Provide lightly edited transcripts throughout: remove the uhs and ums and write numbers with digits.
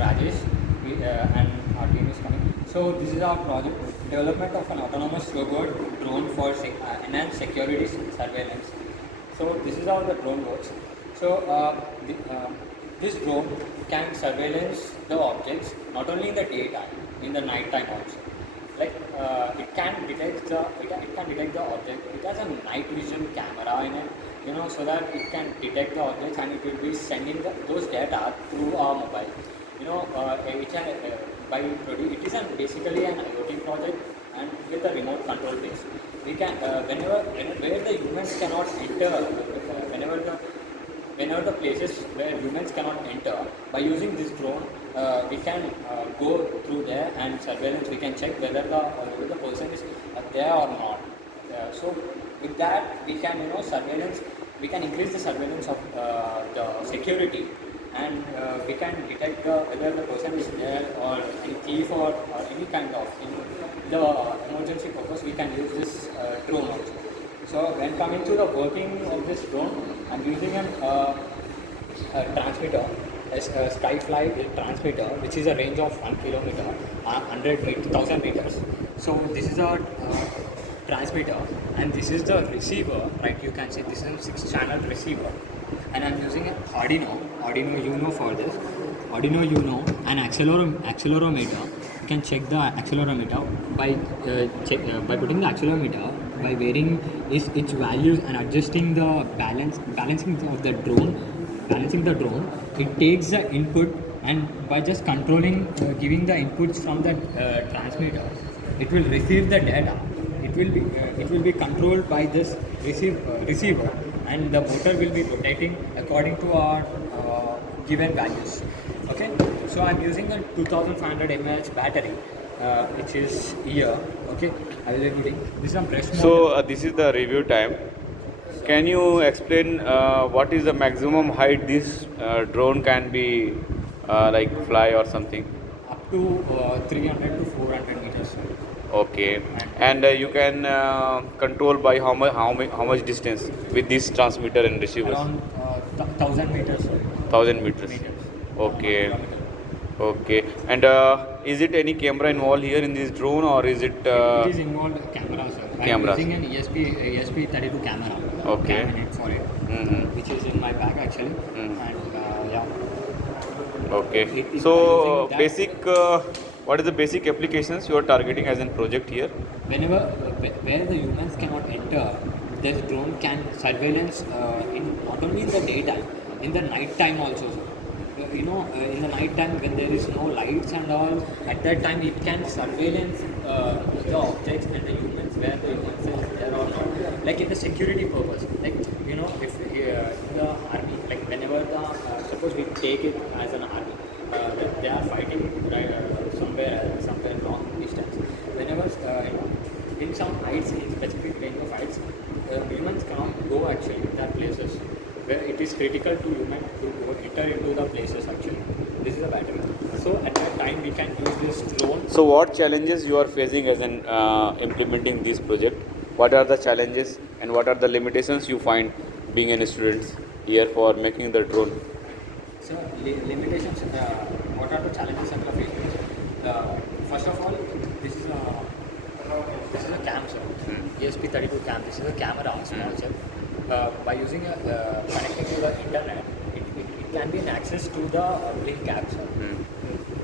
Rajesh, and our team is coming. So this is our project, development of an autonomous robot drone for enhanced security surveillance. So this is how the drone works. So this drone can surveillance the objects not only in the daytime, in the night time also. Like it can detect the object. It has a night vision camera in it, so that it can detect the objects and it will be sending those data through our mobile. It can it is basically an IoT project and with a remote control base. We can where the humans cannot enter, whenever the places where humans cannot enter, by using this drone, we can go through there and surveillance. We can check whether the person is there or not. So with that, we can surveillance. We can increase the surveillance of the security, and we can detect whether the person is there or any thief or any kind of the emergency purpose. We can use this drone also. So when coming to the working of this drone, I'm using a transmitter, a Skyfly transmitter, which is a range of 1 kilometer, 1,000 meters. So this is a transmitter, and this is the receiver, right? You can see this is a 6-channel receiver, and I'm using an Arduino Uno for this. Arduino Uno, an accelerometer. You can check the accelerometer by putting the accelerometer, by varying its values and adjusting the balancing the drone. It takes the input, and by just controlling, giving the inputs from the transmitter, it will receive the data. It will be controlled by this receiver, and the motor will be rotating according to our given values. Okay, so I'm using a 2500 mAh battery, which is here. Okay, I will be putting this is a brush mode. So this is the review time. Can you explain what is the maximum height this drone can be like fly or something? Up to 300 to 400 meters. Okay, and you can control by how much distance with this transmitter and receivers? Around 1000 meters. 1,000 meters. Okay. Kilometer. Okay, and is it any camera involved here in this drone, or is it? It is involved camera, sir. Cameras. I'm using an ESP32 camera. Okay. Cabinet for it, which is in my bag actually, and yeah. Okay. It- So using that- basic, what is the basic applications you are targeting as in project here? Whenever where the humans cannot enter, this drone can surveillance in not only in the daytime, in the night time also, sir. In the night time when there is no lights and all, at that time it can surveillance the objects and the humans, where the humans is there or not, like in the security purpose. Like if in the army, like whenever suppose we take it as an army, they are fighting somewhere long distance. Whenever in some heights, in specific range of heights, humans cannot go actually in that places, where it is critical to human to enter into the places actually. This is a battery. So at that time we can use this drone. So what challenges you are facing as in implementing this project? What are the challenges and what are the limitations you find being a student here for making the drone? So limitations. What are the challenges and the failures? First of all, this is a cam, sir. ESP32 cam. This is a camera, small chip. By using connecting to the internet, it can be an access to the link apps.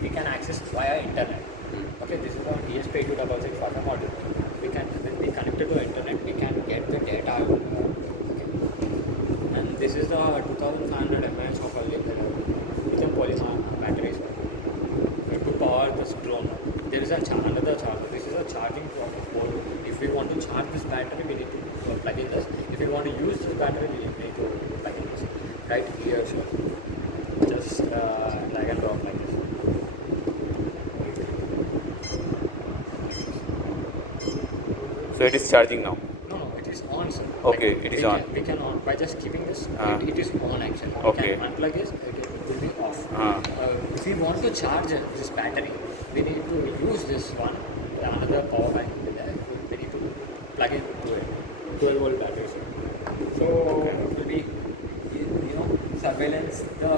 We can access via internet. Okay, this is our ESP8266 for the model. When we connected to internet, we can get the data. Okay. And this is the 2500 mAh of a lithium polymer batteries to power this drone. There is another charger. This is a charging port. If we want to charge this battery, we need to plug in this. If we want to use this battery, we need to plug in this. Right here, sure. Just drag and drop like this. So it is charging now. No, it is on, sir. Okay, it is on. We can on by just keeping this. It is on actually. Okay. We can unplug this. It will be off. If we want to charge this battery, we need to use this one, another power bank. We need to plug it to it. 12-volt battery. So it will be, surveillance the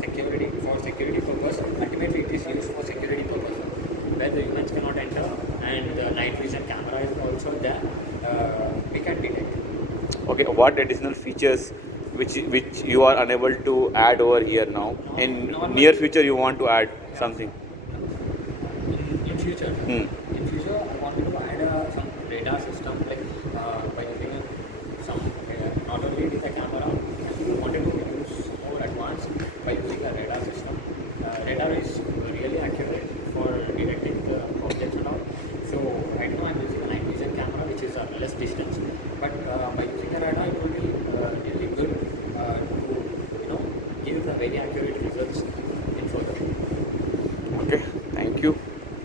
security for security purpose. Ultimately, it is used for security purpose where the humans cannot enter, and the night vision camera is also there. We can detect. Okay, what additional features which you are unable to add over here now? In near future, you want to add something? In future, Hmm. in future, I wanted to add some radar system like